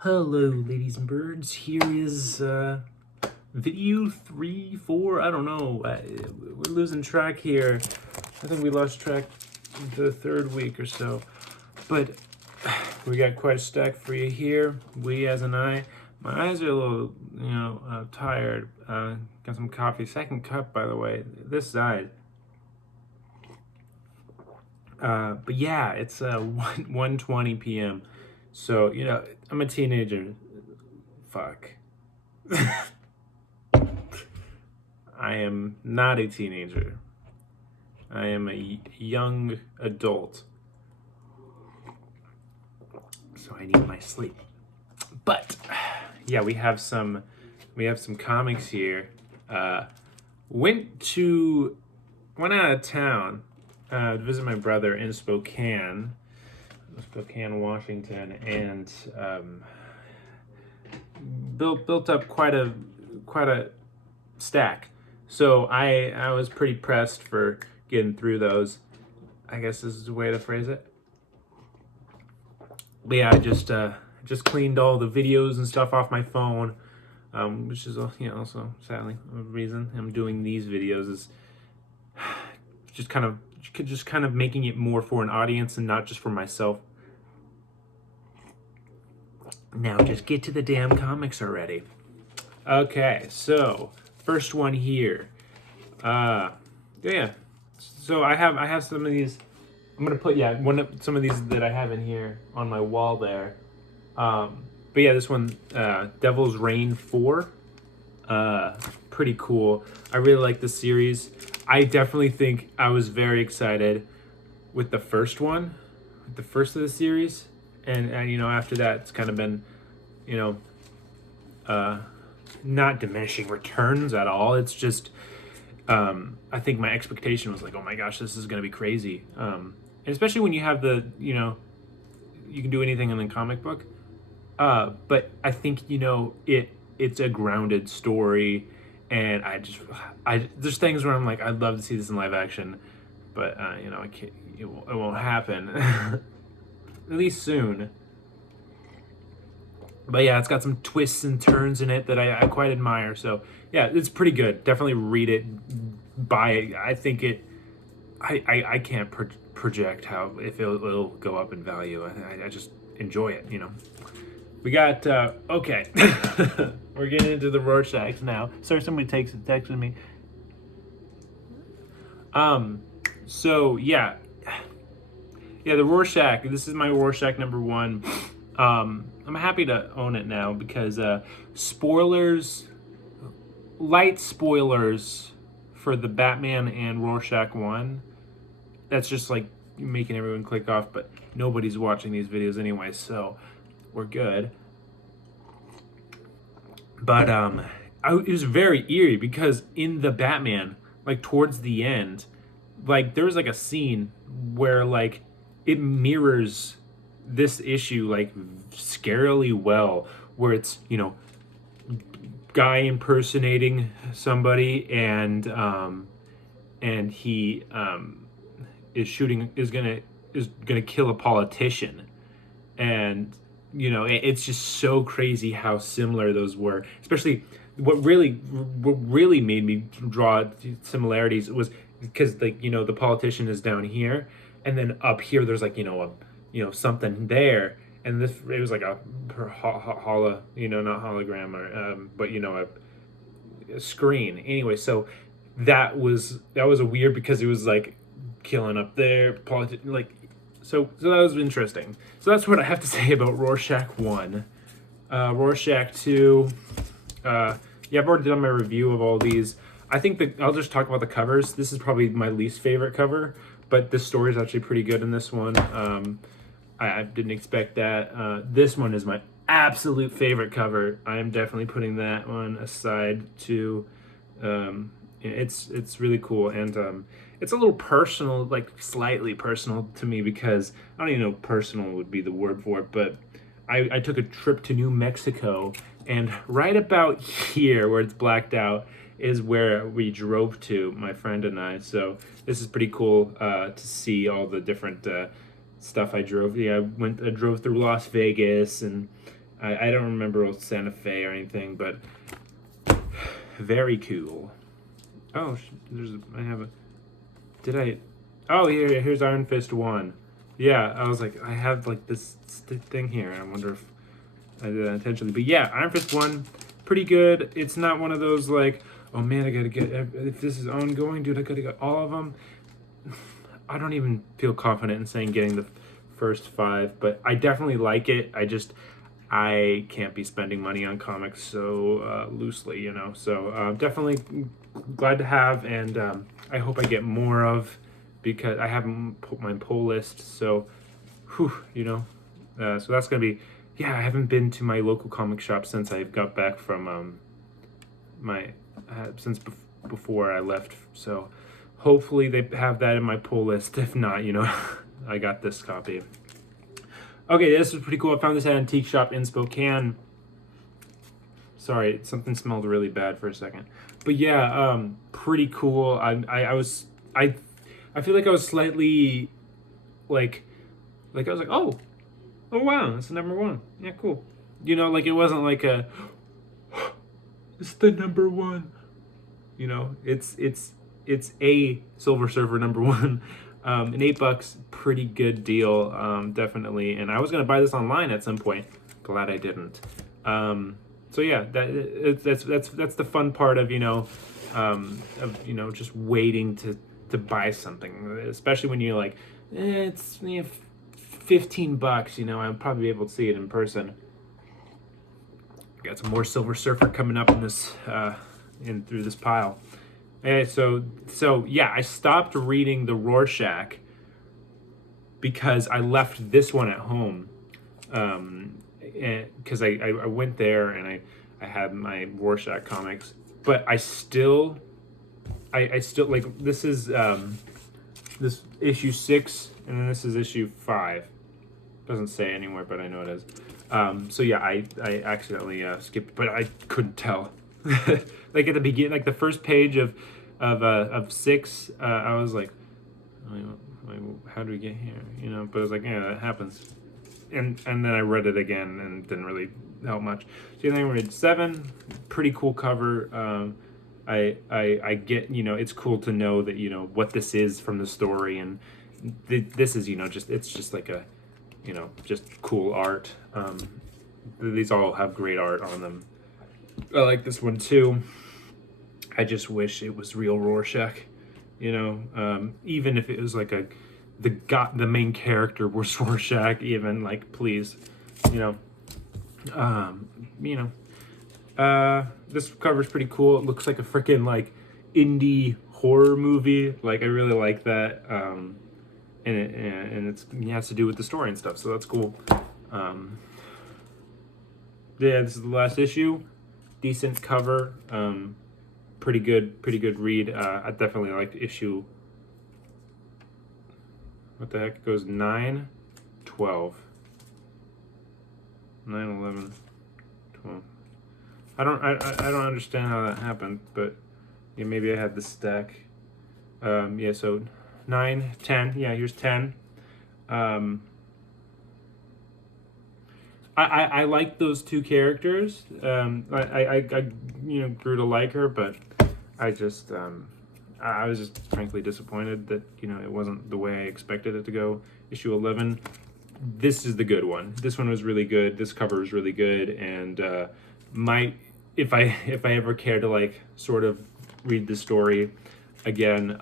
Hello, ladies and birds. Here is video 3, 4. I don't know. We're losing track here. I think we lost track the third week or so. But we got quite a stack for you here. We, as an eye. My eyes are a little, tired. Got some coffee. Second cup, by the way. This side. But yeah, it's 1:20 p.m. So I'm a teenager. Fuck. I am not a teenager. I am a young adult. So I need my sleep. But yeah, we have some comics here. Went out of town to visit my brother in Spokane, Washington, and built up quite a stack. So I was pretty pressed for getting through those. I guess this is a way to phrase it. But yeah, I just cleaned all the videos and stuff off my phone, which is also sadly a reason I'm doing these videos is just kind of making it more for an audience and not just for myself. Now just get to the damn comics already. Okay, so first one here. Yeah. So I have some of these. I'm gonna put some of these that I have in here on my wall there. But yeah, this one, Devil's Reign 4. Pretty cool. I really like the series. I definitely think I was very excited with the first one, the first of the series, and after that it's kind of been, not diminishing returns at all. It's just, I think my expectation was like, oh my gosh, this is gonna be crazy. And especially when you have you can do anything in the comic book. But I think it's a grounded story, and there's things where I'm like, I'd love to see this in live action, but I can't. It won't happen, at least soon. But yeah, it's got some twists and turns in it that I quite admire. So yeah, it's pretty good. Definitely read it, buy it. I think it. I can't project how if it'll go up in value. I just enjoy it. We got okay. We're getting into the Rorschachs now. Sorry, somebody texted me. So yeah, the Rorschach. This is my Rorschach number 1. I'm happy to own it now because light spoilers for the Batman and Rorschach 1. That's just like making everyone click off, but nobody's watching these videos anyway, so we're good. But it was very eerie because in the Batman, like towards the end, like there was like a scene where like it mirrors this issue like scarily well, where it's guy impersonating somebody, and he is gonna kill a politician, and it's just so crazy how similar those were. Especially what really made me draw similarities was because the politician is down here, and then up here there's like something there, and it was like a not hologram, or but a screen anyway. So that was a weird, because it was like killing up there, so that was interesting. So that's what I have to say about Rorschach 1. Rorschach 2, I've already done my review of all these. I think that I'll just talk about the covers. This is probably my least favorite cover, but the story is actually pretty good in this one. I didn't expect that. This one is my absolute favorite cover. I am definitely putting that one aside too. It's really cool, and it's a little personal, like slightly personal to me, because I don't even know if personal would be the word for it, but I took a trip to New Mexico, and right about here where it's blacked out is where we drove to, my friend and I. So this is pretty cool to see all the different stuff I drove. I drove through Las Vegas, and I don't remember old Santa Fe or anything, but very cool. Oh, I have a. Did I? Oh, here's Iron Fist 1. Yeah, I was like, I have like this thing here. I wonder if I did that intentionally. But yeah, Iron Fist 1, pretty good. It's not one of those like, oh man, I gotta get, if this is ongoing, dude, I gotta get all of them. I don't even feel confident in saying getting the first 5, but I definitely like it. I can't be spending money on comics so loosely, you know. So definitely glad to have, and I hope I get more of, because I haven't put my pull list. So, whew, you know, so that's gonna be. Yeah, I haven't been to my local comic shop since I got back from since before I left. So hopefully they have that in my pull list. If not, you know, I got this copy. Okay, this was pretty cool. I found this at an antique shop in Spokane. Sorry, something smelled really bad for a second. But yeah, pretty cool. I feel like I was slightly like I was like, oh wow, that's the number 1. Yeah, cool. You know, like it wasn't like a it's the number 1. You know, it's a Silver Surfer number 1. And $8, pretty good deal, definitely. And I was gonna buy this online at some point. Glad I didn't. So yeah, that's the fun part of just waiting to buy something, especially when you're like, it's $15. You know, I'll probably be able to see it in person. Got some more Silver Surfer coming up in this through this pile. And so yeah, I stopped reading the Rorschach because I left this one at home. Because I went there and I had my Rorschach comics, but I still like, this is this issue 6, and then this is issue 5. Doesn't say anywhere, but I know it is. So yeah, I accidentally skipped, but I couldn't tell. Like at the beginning, like the first page of 6, I was like, how do we get here? You know, but I was like, yeah, that happens. And then I read it again and it didn't really help much. So then I read 7, pretty cool cover. I get, you know, it's cool to know that, you know, what this is from the story, and this is, you know, it's just like a, you know, just cool art. These all have great art on them. I like this one too. I just wish it was real Rorschach, you know, even if it was like the main character was Rorschach, even, like, please, you know, this cover's pretty cool. It looks like a freaking like indie horror movie. Like, I really like that. And it has to do with the story and stuff, so that's cool. Yeah, this is the last issue. Decent cover. Pretty good read. I definitely liked issue. What the heck? It goes 9, 12. 9, 11, 12. I don't understand how that happened, but yeah, maybe I had the stack. Yeah, so 9, 10. Yeah, here's 10. I like those two characters. I you know, grew to like her, but I just I was just frankly disappointed that, you know, it wasn't the way I expected it to go. Issue 11. This is the good one. This one was really good. This cover is really good, and if I ever care to, like, sort of read the story again,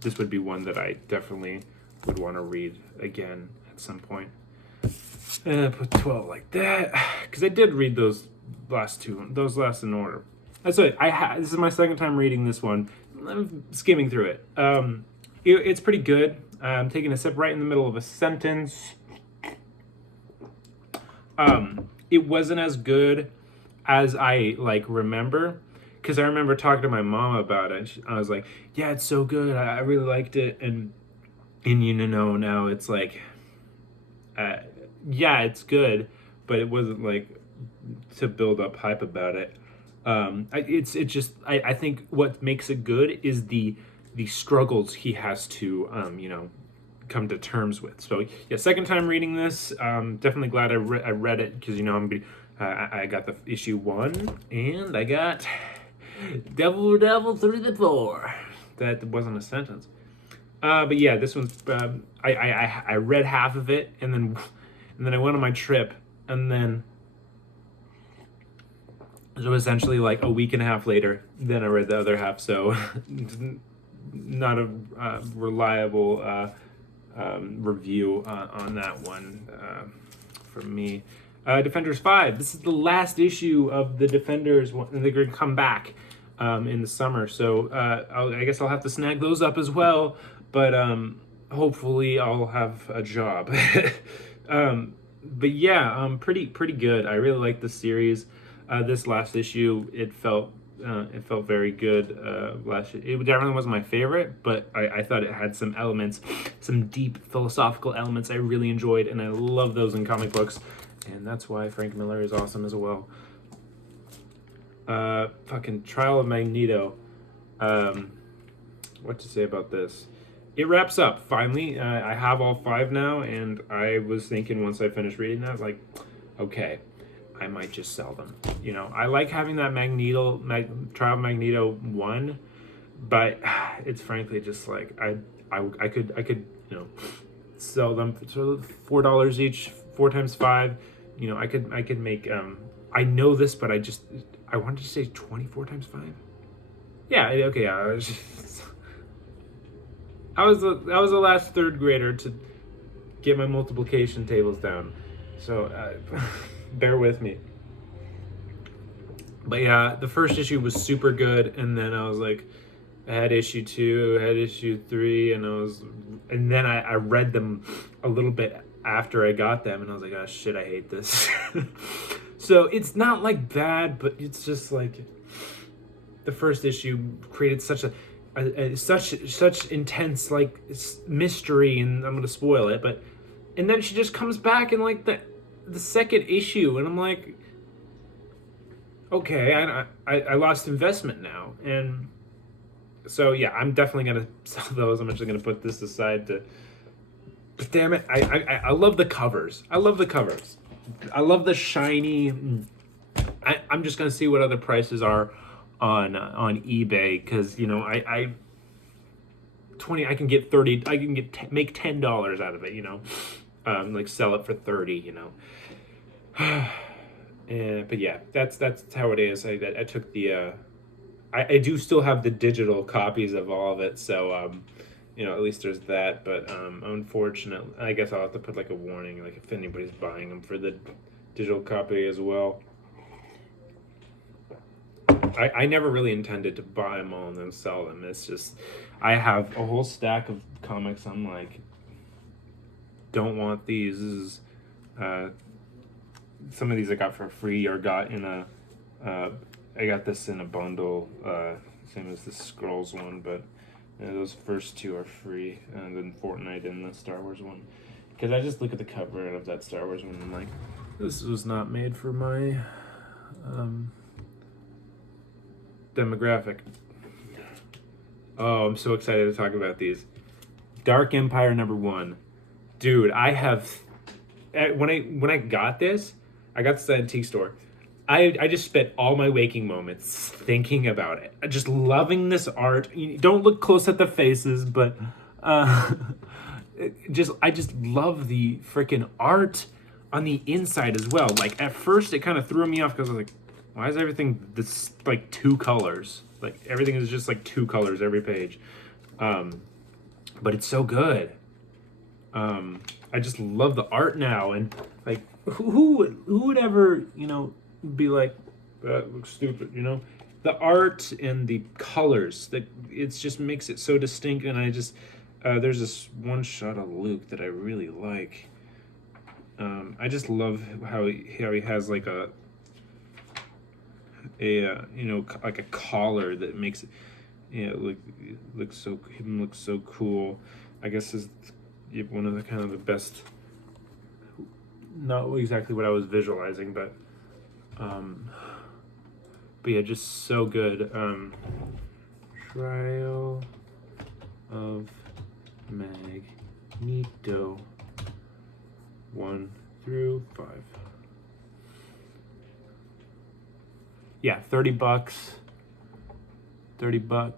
this would be one that I definitely would want to read again at some point. And I put 12 like that because I did read those last two. Those last in order. That's it. This is my second time reading this one. I'm skimming through it. It's pretty good. I'm taking a sip right in the middle of a sentence. It wasn't as good as I, like, remember, because I remember talking to my mom about it. I was like, yeah, it's so good. I really liked it. And you know, now it's like, yeah, it's good, but it wasn't like to build up hype about it. I think what makes it good is the struggles he has to, you know, come to terms with. So yeah, second time reading this. Definitely glad I read it, because, you know, I'm gonna be I got the issue 1, and I got Devil 34. That wasn't a sentence. But yeah, this one's. I read half of it, and then I went on my trip, and then so essentially like a week and a half later, then I read the other half. So not a reliable review on that one from me. Defenders 5. This is the last issue of the Defenders, and they're going to come back in the summer. So I guess I'll have to snag those up as well. But hopefully I'll have a job. But yeah, pretty good. I really like the series. This last issue, it felt very good. It definitely wasn't my favorite, but I thought it had some elements, some deep philosophical elements I really enjoyed, and I love those in comic books, and that's why Frank Miller is awesome as well. Fucking Trial of Magneto. What to say about this? It wraps up finally. I have all 5 now, and I was thinking once I finished reading that, like, okay, I might just sell them. You know, I like having that Trial of Magneto 1, but it's frankly just like I could sell them for $4 each, 4 times 5. You know, I could make I know this, but I wanted to say 24 times 5. Yeah, okay, yeah. I was the last 3rd grader to get my multiplication tables down, so bear with me. But yeah, the first issue was super good, and then I was like, I had issue 2, I had issue 3, and then I read them a little bit after I got them, and I was like, oh shit, I hate this. So it's not like bad, but it's just like the first issue created such such intense like mystery, and I'm gonna spoil it, and then she just comes back in like the second issue, and I'm like, okay, I lost investment now, and so yeah, I'm definitely gonna sell those. I'm actually gonna put this aside to. But damn it, I love the covers. I love the covers. I love the shiny. I'm just gonna see what other prices are on eBay, because you know I can get 30. I can make $10 out of it. You know, like sell it for 30. You know. But yeah, that's how it is. I took the. I do still have the digital copies of all of it, so you know, at least there's that. But unfortunately, I guess I'll have to put like a warning, like if anybody's buying them, for the digital copy as well. I never really intended to buy them all and then sell them. It's just, I have a whole stack of comics. I'm like, don't want these. This is, some of these I got for free, or got in a, I got this in a bundle, same as the Scrolls one, but those first 2 are free, and then Fortnite and the Star Wars one. Because I just look at the cover of that Star Wars one, and I'm like, this was not made for my demographic. Oh, I'm so excited to talk about these. Dark Empire #1. Dude, I have, when I got this, I got this at the antique store. I just spent all my waking moments thinking about it, just loving this art. You don't look close at the faces, but I just love the freaking art on the inside as well. Like at first, it kind of threw me off because I was like, why is everything this like 2 colors? Like everything is just like 2 colors every page, but it's so good. I just love the art now, and like who would ever be like, that looks stupid, the art and the colors, that it just makes it so distinct. And I just there's this one shot of Luke that I really like. I just love how he has like a like a collar that makes it look so cool. I guess is one of the kind of the best, not exactly what I was visualizing, but yeah, just so good. Trial of Magneto 1 through 5. yeah, $30. $30.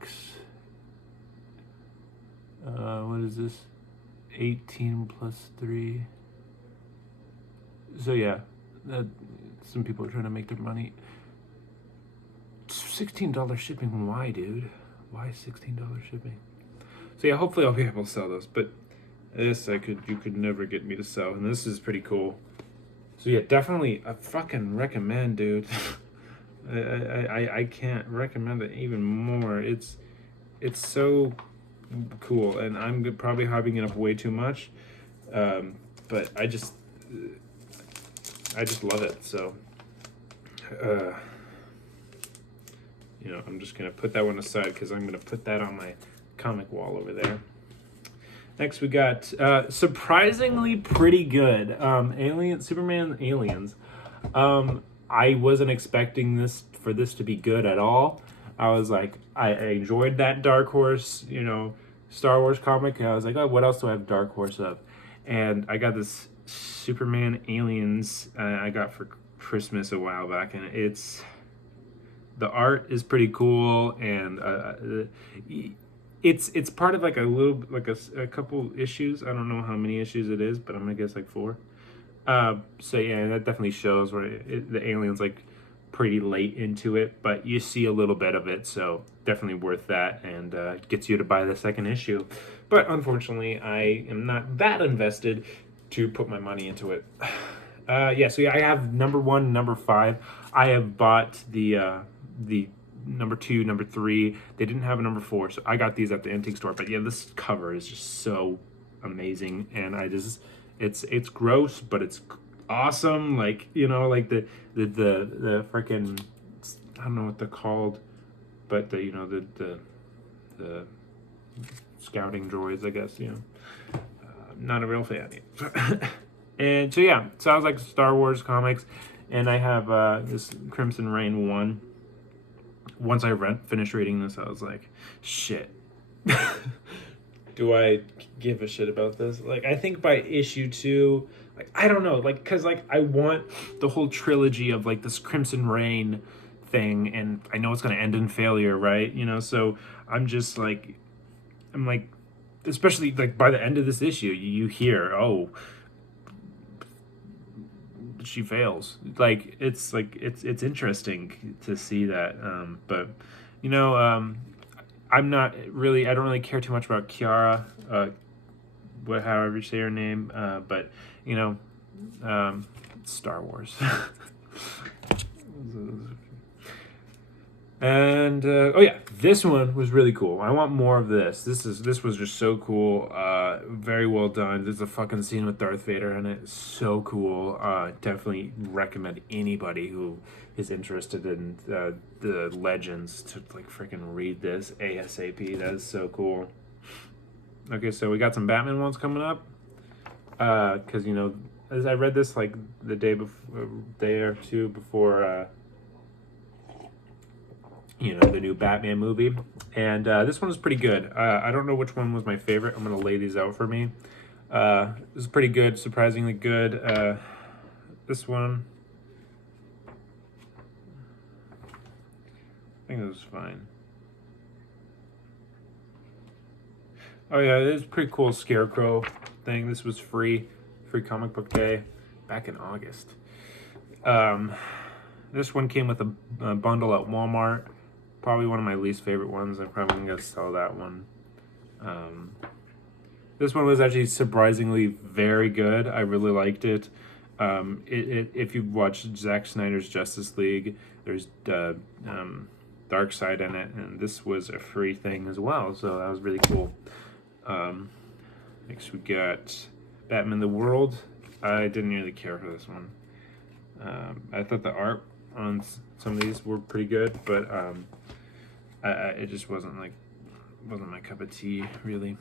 What is this? 18 plus 3. So yeah, some people are trying to make their money. $16 shipping. Why, dude? Why $16 shipping? So yeah, hopefully I'll be able to sell those. But this you could never get me to sell, and this is pretty cool. So yeah, definitely I fucking recommend, dude. I can't recommend it even more. It's so cool, and I'm probably hyping it up way too much, but I just love it. So I'm just gonna put that one aside because I'm gonna put that on my comic wall over there. Next we got surprisingly pretty good Superman Aliens. I wasn't expecting this to be good at all. I was like, I enjoyed that Dark Horse, Star Wars comic. I was like, oh, what else do I have Dark Horse of? And I got this Superman Aliens I got for Christmas a while back, and the art is pretty cool, and it's part of like a couple issues. I don't know how many issues it is, but I'm gonna guess like 4. So yeah, that definitely shows where the alien's like pretty late into it, but you see a little bit of it, so definitely worth that, and gets you to buy the second issue. But unfortunately, I am not that invested to put my money into it. So yeah, I have number 1, number 5. I have bought the number 2, number 3. They didn't have a number 4, so I got these at the antique store. But yeah, this cover is just so amazing, and it's gross, but it's awesome. Like, like the freaking, I don't know what they're called, but the scouting droids, I guess. Not a real fan. And so yeah, sounds like Star Wars comics, and I have this Crimson Reign 1. Once I finished reading this, I was like, shit. Do I give a shit about this? Like, I think by issue 2, like, I don't know, like, because like I want the whole trilogy of like this Crimson Reign thing, and I know it's gonna end in failure, right? So I'm like, especially like by the end of this issue, you hear, oh, she fails. Like it's interesting to see that, but I don't really care too much about Kiara, however you say her name, but Star Wars. And oh yeah, this one was really cool. I want more of this. This was just so cool. Very well done. There's a fucking scene with Darth Vader in it. So cool. Definitely recommend anybody who is interested in the legends to like freaking read this ASAP. That is so cool. Okay, so we got some Batman ones coming up. Because as I read this like the day or two before. The new Batman movie, and this one was pretty good. I don't know which one was my favorite. I'm gonna lay these out for me. This is pretty good, surprisingly good. This one, I think it was fine. Oh yeah, it is pretty cool Scarecrow thing. This was free comic book day back in August. This one came with a bundle at Walmart. Probably one of my least favorite ones. I'm probably gonna sell that one. This one was actually surprisingly very good. I really liked it. If you've watched Zack Snyder's Justice League, there's Darkseid in it, and this was a free thing as well, so that was really cool. Next we got Batman the World. I didn't really care for this one. I thought the art on some of these were pretty good, but it just wasn't my cup of tea, really.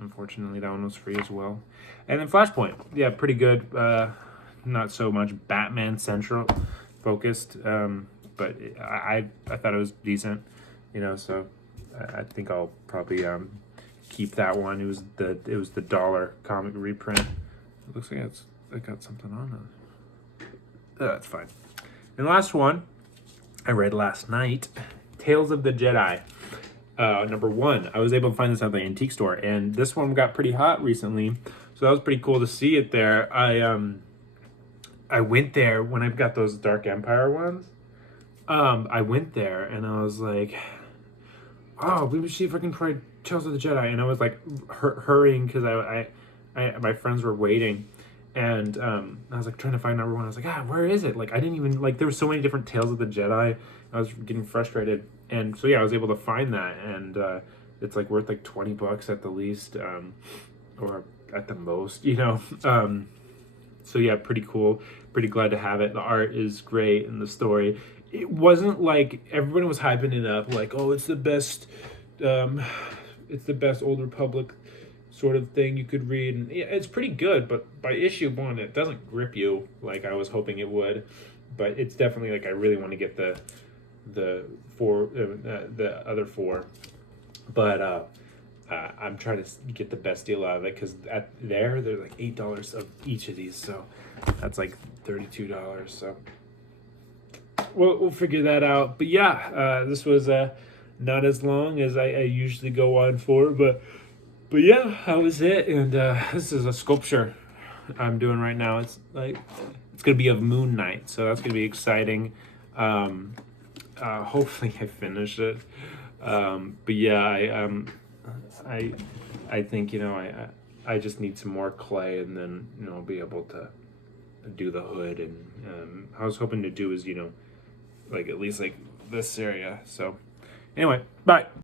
Unfortunately, that one was free as well. And then Flashpoint, yeah, pretty good. Not so much Batman central focused, but I thought it was decent, So I think I'll probably keep that one. It was the dollar comic reprint. It looks like I got something on it. That's fine. And the last one I read last night, Tales of the Jedi. Number one, I was able to find this at the antique store, and this one got pretty hot recently, so that was pretty cool to see it there. I went there when I got those Dark Empire ones. I went there and I was like, oh, we should see if I can try Tales of the Jedi, and I was like hurrying because I my friends were waiting, and I was like trying to find number one. I was like, where is it? Like I didn't even like there were so many different Tales of the Jedi. I was getting frustrated, and so yeah, I was able to find that, and it's like worth like $20 at the least, or at the most, you know. So yeah, pretty cool. Pretty glad to have it. The art is great, and the story. It wasn't like everybody was hyping it up, like, oh, it's the best Old Republic sort of thing you could read, and yeah, it's pretty good. But by issue one, it doesn't grip you like I was hoping it would. But it's definitely like I really want to get the other four, but I'm trying to get the best deal out of it because they're like $8 of each of these, so that's like $32. So we'll figure that out. But yeah, this was not as long as I usually go on for, but yeah, that was it. And this is a sculpture I'm doing right now. It's gonna be of Moon Knight, so that's gonna be exciting. Hopefully I finish it. But yeah, I think, you know, I just need some more clay, and then, you know, I'll be able to do the hood. And I was hoping to do is, you know, like at least like this area. So anyway, bye.